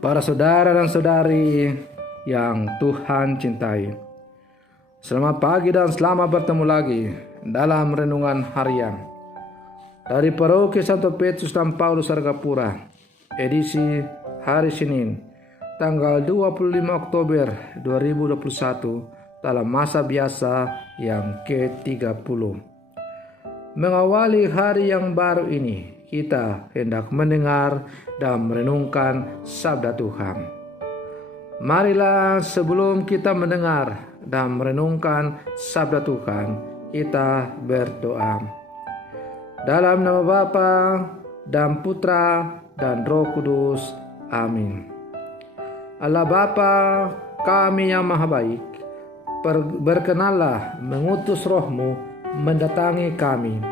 Para saudara dan saudari yang Tuhan cintai, selamat pagi dan selamat bertemu lagi dalam renungan harian dari Paroki Santo Petrus dan Paulus Argapura, edisi hari Senin, tanggal 25 Oktober 2021 dalam masa biasa yang ke-30. Mengawali hari yang baru ini, kita hendak mendengar dan merenungkan sabda Tuhan. Marilah sebelum kita mendengar dan merenungkan sabda Tuhan, kita berdoa. Dalam nama Bapa dan Putra dan Roh Kudus. Amin. Allah Bapa kami yang maha baik, berkenanlah mengutus Roh-Mu mendatangi kami,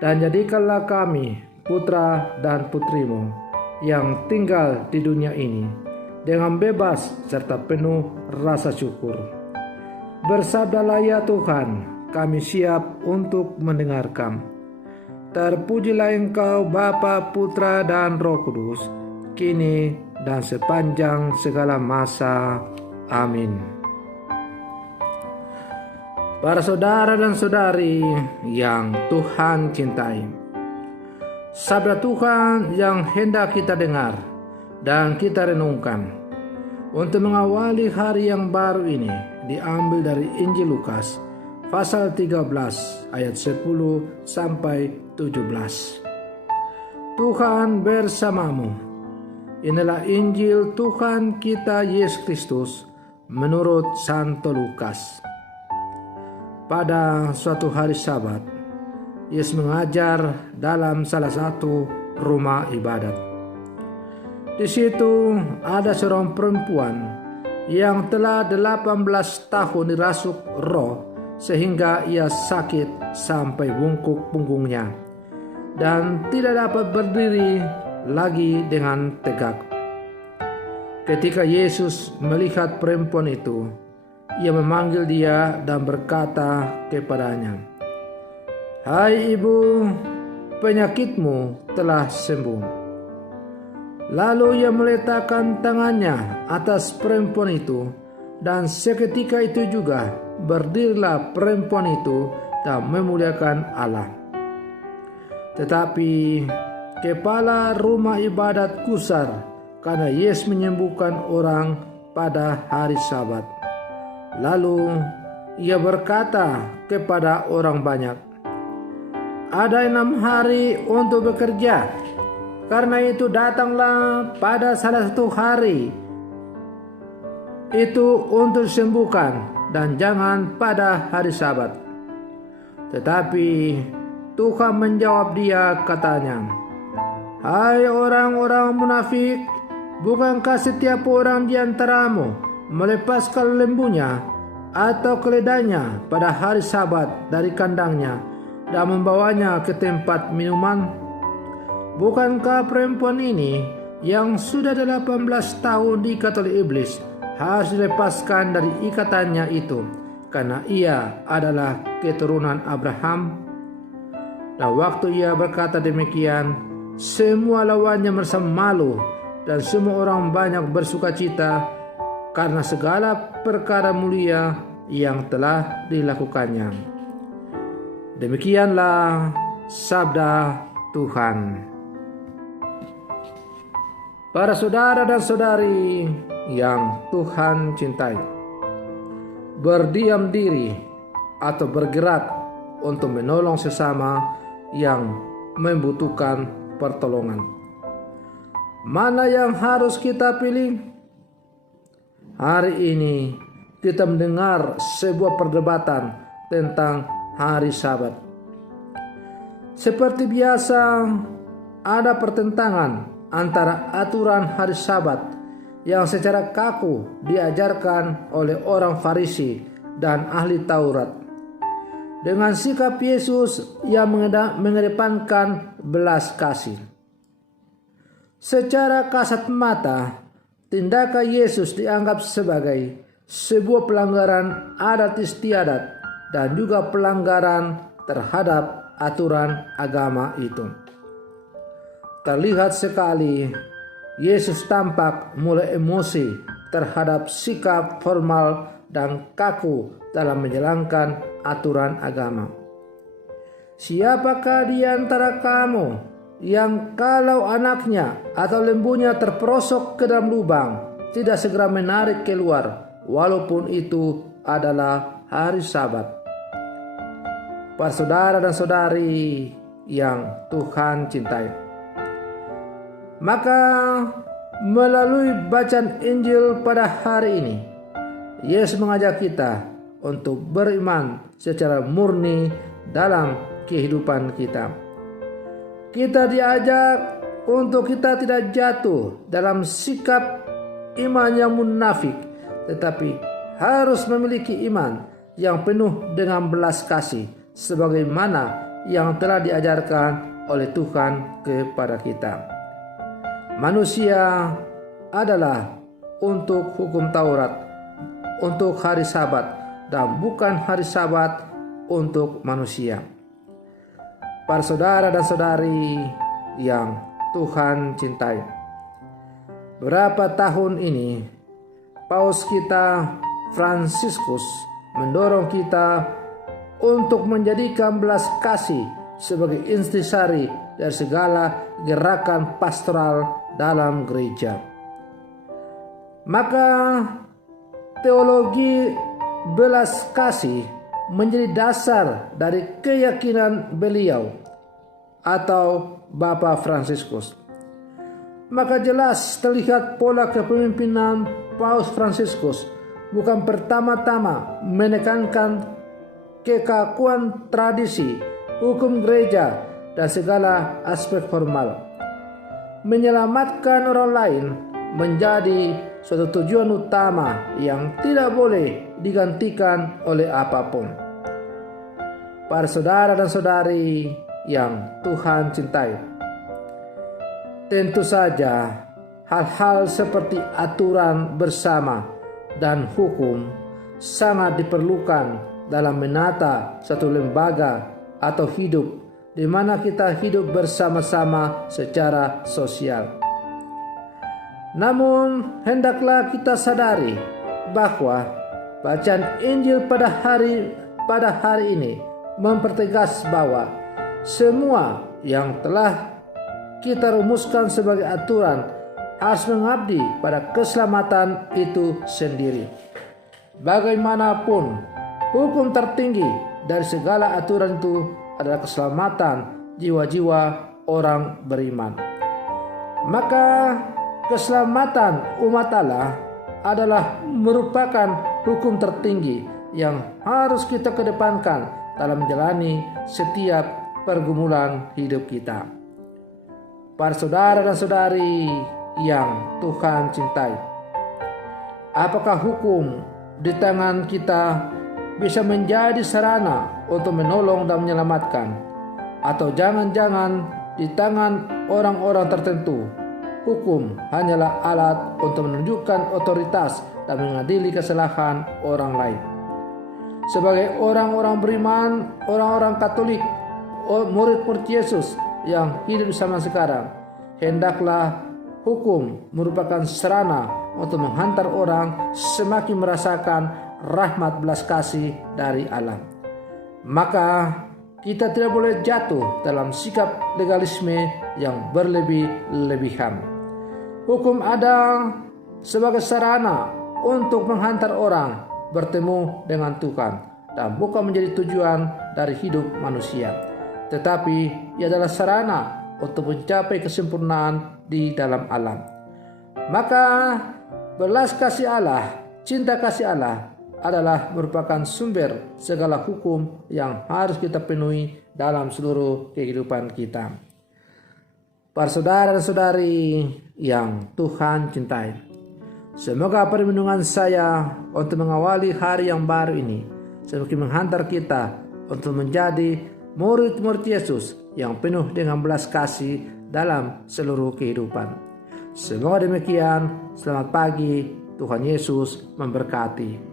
dan jadikanlah kami putra dan putri-Mu yang tinggal di dunia ini dengan bebas serta penuh rasa syukur. Bersabdalah ya Tuhan, kami siap untuk mendengarkan. Terpujilah Engkau Bapa, Putra dan Roh Kudus, kini dan sepanjang segala masa. Amin. Para saudara dan saudari yang Tuhan cintai, sabda Tuhan yang hendak kita dengar dan kita renungkan untuk mengawali hari yang baru ini diambil dari Injil Lukas pasal 13 ayat 10 sampai 17. Tuhan bersamamu. Inilah Injil Tuhan kita Yesus Kristus menurut Santo Lukas. Pada suatu hari Sabat, Yesus mengajar dalam salah satu rumah ibadat. Di situ ada seorang perempuan yang telah 18 tahun dirasuk roh sehingga ia sakit sampai bungkuk punggungnya dan tidak dapat berdiri lagi dengan tegak. Ketika Yesus melihat perempuan itu, ia memanggil dia dan berkata kepadanya, "Hai ibu, penyakitmu telah sembuh." Lalu ia meletakkan tangannya atas perempuan itu, dan seketika itu juga berdirilah perempuan itu dan memuliakan Allah. Tetapi kepala rumah ibadat gusar karena Yesus menyembuhkan orang pada hari Sabat. Lalu ia berkata kepada orang banyak, "Ada 6 hari untuk bekerja. Karena itu datanglah pada salah satu hari itu untuk disembuhkan, dan jangan pada hari Sabat." Tetapi Tuhan menjawab dia katanya, "Hai orang-orang munafik, bukankah setiap orang di antaramu melepaskan lembunya atau keledainya pada hari Sabat dari kandangnya dan membawanya ke tempat minuman? Bukankah perempuan ini yang sudah 18 tahun diikat oleh iblis harus dilepaskan dari ikatannya itu karena ia adalah keturunan Abraham?" Dan waktu ia berkata demikian, semua lawannya merasa malu dan semua orang banyak bersukacita karena segala perkara mulia yang telah dilakukannya. Demikianlah sabda Tuhan. Para saudara dan saudari yang Tuhan cintai, berdiam diri atau bergerak untuk menolong sesama yang membutuhkan pertolongan. Mana yang harus kita pilih? Hari ini kita mendengar sebuah perdebatan tentang hari Sabat. Seperti biasa, ada pertentangan antara aturan hari Sabat yang secara kaku diajarkan oleh orang Farisi dan ahli Taurat dengan sikap Yesus yang mengedepankan belas kasih. Secara kasat mata, tindakan Yesus dianggap sebagai sebuah pelanggaran adat istiadat dan juga pelanggaran terhadap aturan agama itu. Terlihat sekali Yesus tampak mulai emosi terhadap sikap formal dan kaku dalam menjalankan aturan agama. Siapakah di antara kamu yang kalau anaknya atau lembunya terperosok ke dalam lubang tidak segera menarik keluar walaupun itu adalah hari Sabat? Para saudara dan saudari yang Tuhan cintai, maka melalui bacaan Injil pada hari ini, Yesus mengajak kita untuk beriman secara murni dalam kehidupan kita. Kita diajak untuk kita tidak jatuh dalam sikap iman yang munafik, tetapi harus memiliki iman yang penuh dengan belas kasih, sebagaimana yang telah diajarkan oleh Tuhan kepada kita. Manusia adalah untuk hukum Taurat, untuk hari Sabat, dan bukan hari Sabat untuk manusia. Para saudara dan saudari yang Tuhan cintai, berapa tahun ini Paus kita Fransiskus mendorong kita untuk menjadikan belas kasih sebagai intisari dari segala gerakan pastoral dalam gereja. Maka teologi belas kasih menjadi dasar dari keyakinan beliau atau Bapak Fransiskus. Maka jelas terlihat pola kepemimpinan Paus Fransiskus bukan pertama-tama menekankan kekakuan tradisi, hukum gereja, dan segala aspek formal. Menyelamatkan orang lain menjadi suatu tujuan utama yang tidak boleh digantikan oleh apapun. Para saudara dan saudari yang Tuhan cintai, tentu saja hal-hal seperti aturan bersama dan hukum sangat diperlukan dalam menata satu lembaga atau hidup di mana kita hidup bersama-sama secara sosial. Namun hendaklah kita sadari bahwa bacaan Injil pada hari ini mempertegas bahwa semua yang telah kita rumuskan sebagai aturan harus mengabdi pada keselamatan itu sendiri. Bagaimanapun, hukum tertinggi dari segala aturan itu adalah keselamatan jiwa-jiwa orang beriman. Maka keselamatan umat Allah adalah merupakan hukum tertinggi yang harus kita kedepankan dalam menjalani setiap pergumulan hidup kita. Para saudara dan saudari yang Tuhan cintai, apakah hukum di tangan kita bisa menjadi sarana untuk menolong dan menyelamatkan, atau jangan-jangan di tangan orang-orang tertentu hukum hanyalah alat untuk menunjukkan otoritas dan mengadili kesalahan orang lain? Sebagai orang-orang beriman, orang-orang Katolik, murid-murid Yesus yang hidup di zaman sekarang, hendaklah hukum merupakan sarana untuk menghantar orang semakin merasakan rahmat belas kasih dari Allah. Maka kita tidak boleh jatuh dalam sikap legalisme yang berlebih-lebihan. Hukum ada sebagai sarana untuk menghantar orang bertemu dengan Tuhan dan bukan menjadi tujuan dari hidup manusia, tetapi ia adalah sarana untuk mencapai kesempurnaan di dalam alam. Maka belas kasih Allah, cinta kasih Allah adalah merupakan sumber segala hukum yang harus kita penuhi dalam seluruh kehidupan kita. Para saudara dan saudari yang Tuhan cintai, semoga perlindungan saya untuk mengawali hari yang baru ini semakin menghantar kita untuk menjadi murid-murid Yesus yang penuh dengan belas kasih dalam seluruh kehidupan. Semoga demikian. Selamat pagi. Tuhan Yesus memberkati.